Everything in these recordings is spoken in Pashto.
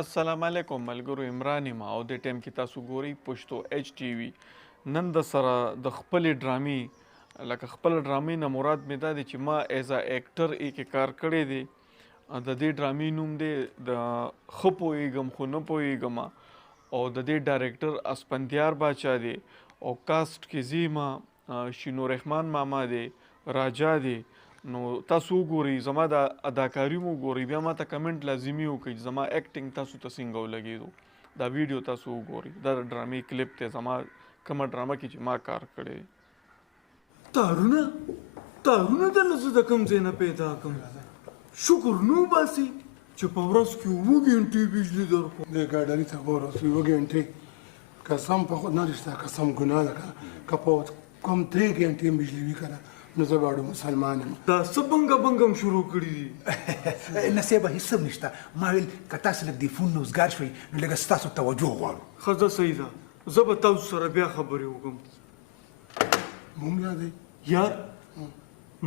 السلام علیکم ملګرو، عمران یم او د ټیم کې تاسو ګورئ پښتو ایچ ټي وي. نن د سره د خپلې ډرامې لکه خپل ډرامې نه مراد مې دا دی چې ما ایز ا ایکټر کې کار کړی دی. د دې ډرامې نوم دی د ښه پوهېږم خو نه پوهېږم او د دې ډایرکټر اسپندیار باچا دی او کاسټ کې زیما شینو رحمان ماما دی، راجا دی. نو تاسو وګورئ، زما د اداکاري مو وګورئ، بیا ماته کمنټ لازمي وکړئ زما ایکټینګ تاسو ته څنګه ولګېدو. دا ویډیو تاسو وګورئ، دا د ډرامې کلیپ دی زما کومه ډرامه کې چې ما کار کړی دی. تارونه دله زه د کوم ځای نه پیدا کړم. شکر نو باسي چې په ورځ کې 7 غنټې بجلي درکړو. د ګاډري ته ګوره 7 غنټې قسم په خود نه رشته قسم ګناه ده که په کوم 3 غنټې بجلي وي کنه نو زه باړو مسلمان یم. دا څه بنګم شروع کړي دي. نصیبه هیڅ هم نشته. ما ویل که تاسو لږ د فون نه وزګار شوئ نو لږه ستاسو توجه غواړو. ښځه صحیح ده، زه به تاسو سره بیا خبرې وکړم. مونږ یادوي یار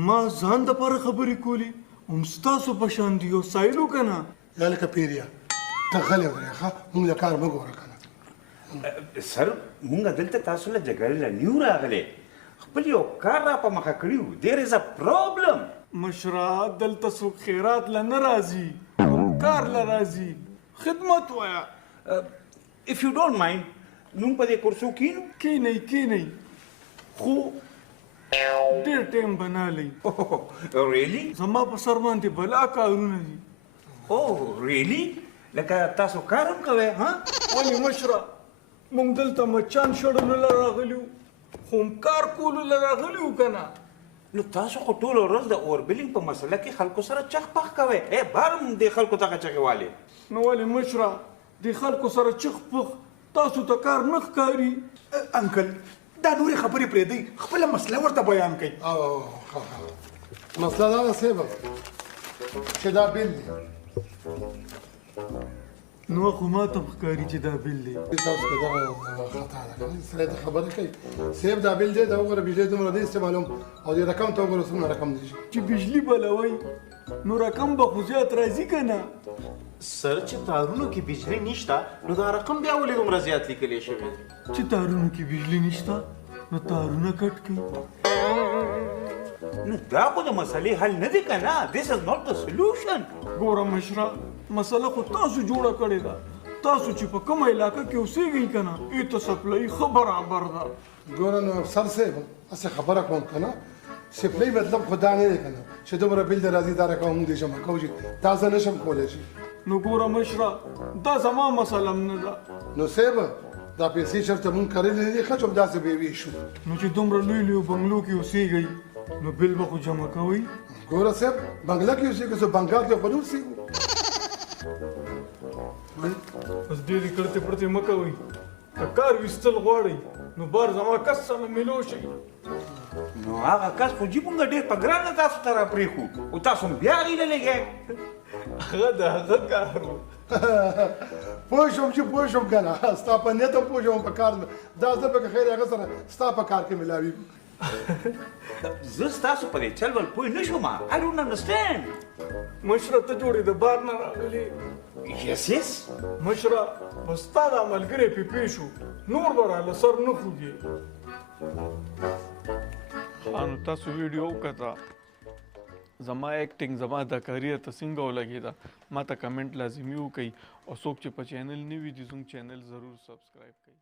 ما ځان دپاره خبرې کولې هم ستاسو په شان دي یو سایلو که نه. یا لکه پیریا ته غلی ودرې ښه مونږ له کار مه ګوره که نه. سر مونږ دلته تاسو له جګړې له نیو راغلی، خپل یو کار را په مخه کړي. دیر از ا پرابلم. مشره دلته څوک خیرات له نه راځي، کار له راځي. خدمت وایه. اف یو ډونټ مایند نوم په دې کرسو کینو. کینئ خو ډېر ټایم به نه لئ. ریلی؟ زما په سر باندې بلا کارونه دي. اوه ریلی؟ لکه تاسو کار هم کوئ ها؟ ولې مشره موږ دلته مچان شړلو له راغلي وو خو هم کار کولو له راغلي وو که نه. نو تاسو خو ټوله ورځ د اوربلینګ په مسله کې خلکو سره چخ پخ کوئ. بار هم دې خلکو ته چغې والې. نو ولې مشره د خلکو سره چخ پخ تاسو ته کار نه ښکاري؟ انکل دا نورې خبرې پرېږدئ، خپله مسله ورته بیان کوئ. مسله دا ده صاحبه چې دا بیل دی. نو خو ما ته ښکاري چې دا بیل دی. تاسو کې دغه خطا ده که نه سړی ته خبرې کوي. صاحب دا بیل دی دا وګوره بجلي دومره دی استعمالوم او د رقم ته وګوره څومره رقم دی. چې بجلي بلوئ نو رقم به خو زیات راځي که نه. سر چې تارونو کې بجلی نشته نو دا رقم بیا ولې دومره زیات لیکلی شوی دی؟ چې تارونو کې بجلي نشته نو تارونه کټ کړي. نو دا خو د مسلې حل نه دی که نه. دیس از ناٹ د سلوشن. ګوره مشره مسله خو تاسو جوړه کړې ده. تاسو چې په کومه علاقه کې اوسېږئ که نه ایته سپلۍ ښه برابر ده. ګوره نو افسر صاحب هسې خبره کوم که نه سپلۍ مطلب خو دا نه دی که نه چې دومره بیل دی راځي دا رقم موږ دې جمع کوو چې دا زه نشم کولی شي. نو ګوره مشره دا زما مسله هم نه ده. نو صاحب دا پیسې چېرته مونږ کرلې دي ښه چې همداسې به یې ویشو. نو چې دومره لوی بنګلو کې اوسېږئ نو بیل به خو جمع کوئ. ګوره صاحب بنګله کې اوسېږو زه بنګال کې خو نه اوسېږو. بس ډېرې کړتې پړتې مه کوئ. که کار ویستل غواړئ نو بار زما کس سره ملو شئ. نو هغه کس خو جي مونږ ډېر په ګرانه تاسو ته راپرېښو او تاسو هم بیا غیله لګئ. هغه د هغه کار و. پوه شوم چې پوه شوم که نه ستا په نیت هم پوه شوم په کار دا زه به که خیر هغه سره ستا په کار کې ملاوېږو. زه ستاسو په دې چل ول پوه نه شوم. I don't understand. مشره ته جوړې د بار نه راغلې. Yes. مشره بس ستا دا ملګری پې شو نور به راله سر نه خوږې. نو تاسو ویډیو وکته زما ایکټینګ زما اداکاري ته څنګه ولګېده ما ته کمنټ لازمي وکړئ او څوک چې په چینل نوي دي زموږ چینل ضرور سبسکرایب کړئ.